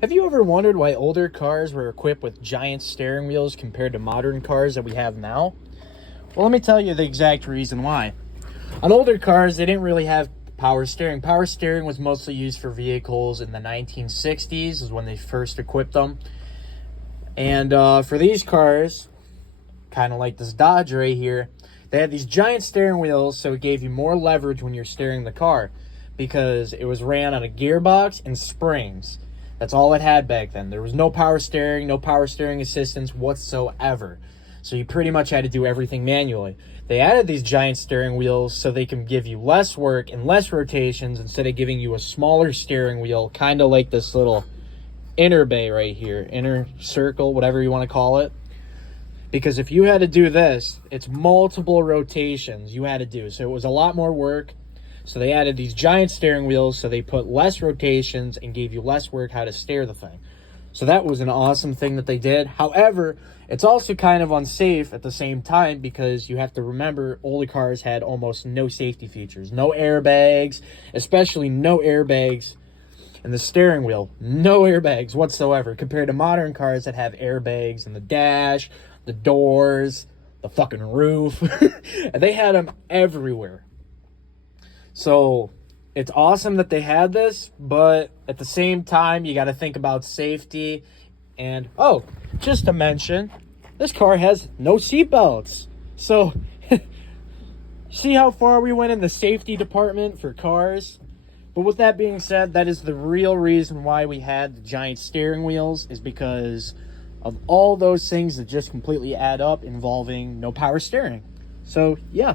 Have you ever wondered why older cars were equipped with giant steering wheels compared to modern cars that we have now? Well, let me tell you the exact reason why. On older cars, they didn't really have power steering. Power steering was mostly used for vehicles in the 1960s, is when they first equipped them. And for these cars, kind of like this Dodge right here, they had these giant steering wheels, so it gave you more leverage when you're steering the car because it was ran on a gearbox and springs. That's all it had back then. There was no power steering, no power steering assistance whatsoever. So you pretty much had to do everything manually. They added these giant steering wheels so they can give you less work and less rotations instead of giving you a smaller steering wheel, kind of like this little inner bay right here, inner circle, whatever you want to call it. Because if you had to do this, it's multiple rotations you had to do. So it was a lot more work. So they added these giant steering wheels so they put less rotations and gave you less work how to steer the thing. So that was an awesome thing that they did. However, it's also kind of unsafe at the same time because you have to remember older cars had almost no safety features. No airbags, especially no airbags in the steering wheel. No airbags whatsoever compared to modern cars that have airbags in the dash, the doors, the fucking roof. And they had them everywhere. So it's awesome that they had this, but at the same time, you got to think about safety. And, oh, just to mention, this car has no seatbelts. So, see how far we went in the safety department for cars? But with that being said, that is the real reason why we had the giant steering wheels, is because of all those things that just completely add up involving no power steering. So, yeah.